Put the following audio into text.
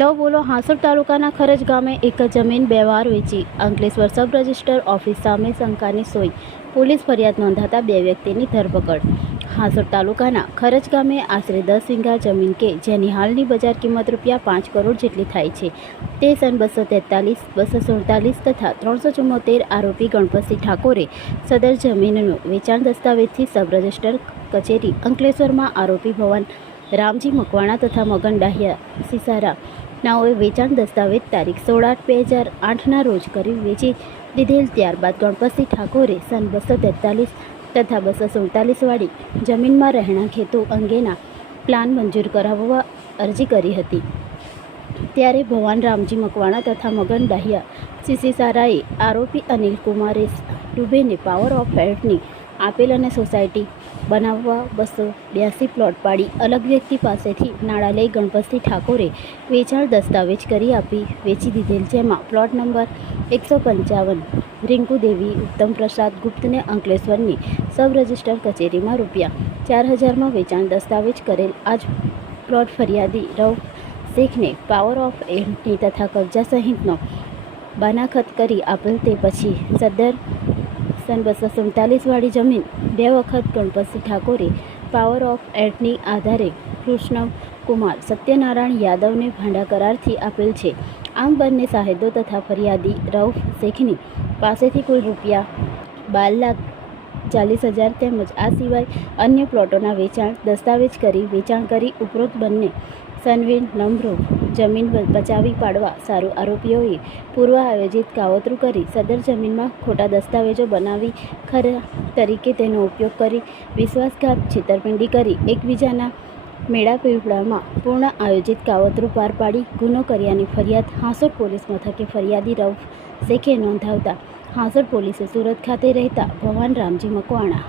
લો બોલો હાંસોડ તાલુકાના ખરજ ગામે એક જમીન બે વાર વેચી. અંકલેશ્વર સબ રજિસ્ટર ઓફિસ સામે શંકાની સોય. પોલીસ ફરિયાદ નોંધાતા બે વ્યક્તિની ધરપકડ. હાંસોડ તાલુકાના ખરજ ગામે આશરે દસ વીંગા જમીન કે જેની હાલની બજાર કિંમત રૂપિયા પાંચ કરોડ જેટલી થાય છે. તે સન બસો તેતાલીસ, બસો સુડતાલીસ તથા ત્રણસો ચુમ્મોતેર આરોપી ગણપતસિંહ ઠાકોરે સદર જમીનનું વેચાણ દસ્તાવેજથી સબ રજિસ્ટર કચેરી અંકલેશ્વરમાં આરોપી ભવન રામજી મકવાણા તથા મગન ડાહિયા સિસારા નાઓએ વેચાણ દસ્તાવેજ તારીખ સોળ આઠ બે હજાર આઠના રોજ કરી વેચી દીધેલ, ત્યારબાદ ગણપતસિંહ ઠાકોરે સન બસો તેતાલીસ તથા બસો સુડતાલીસવાળી જમીનમાં રહેણાંક હેતુ અંગેના પ્લાન મંજૂર કરાવવા અરજી કરી હતી. ત્યારે ભવાન રામજી મકવાણા તથા મગન ડાહિયા સીસી સારાએ આરોપી અનિલ કુમારે દુબેને પાવર ઓફ હેલ્થની આપેલ અને સોસાયટી બનાવવા બસો બ્યાસી પ્લોટ પાડી અલગ વ્યક્તિ પાસેથી નાણાં લઈ ગણપતસિંહ ઠાકોરે વેચાણ દસ્તાવેજ કરી આપી, વેચી દીધેલ, જેમાં પ્લોટ નંબર એકસો પંચાવન રિંકુ દેવી, ઉત્તમ પ્રસાદ ગુપ્તને અંકલેશ્વરની સબ રજિસ્ટર કચેરીમાં રૂપિયા ચાર હજારમાં વેચાણ દસ્તાવેજ કરેલ. આજ પ્લોટ ફરિયાદી રવ શેખને પાવર ઓફ એન્ટની તથા કબજા સહિતનો બાનાખત કરી આપેલ તે પછી સદર સન બસો સુડતાલીસવાળી જમીન બે વખત ગણપતસિંહ ઠાકોરે પાવર ઓફ એટની આધારે કૃષ્ણ કુમાર સત્યનારાયણ યાદવને ભાંડા કરારથી આપેલ છે. આમ બંને સાહેદો તથા ફરિયાદી રઉફ શેખની પાસેથી કુલ રૂપિયા બાર લાખ ચાલીસ હજાર તેમજ આ સિવાય અન્ય પ્લોટોના વેચાણ, દસ્તાવેજ કરી વેચાણ કરી ઉપરોક્ત બંને સનવીન નમ્રો જમીન બચાવી પાડવા સારું આરોપીઓએ પૂર્વ આયોજિત કાવતરું કરી સદર જમીનમાં ખોટા દસ્તાવેજો બનાવી ખરા તરીકે તેનો ઉપયોગ કરી વિશ્વાસઘાત છેતરપિંડી કરી એકબીજાના મેળા પીપળામાં પૂર્ણ આયોજિત કાવતરું પાર પાડી ગુનો કર્યાની ફરિયાદ હાંસોડ પોલીસ મથકે ફરિયાદી રઉફ શેખે નોંધાવતા હાંસોડ પોલીસે સુરત ખાતે રહેતા ભવાન રામજી મકવાણા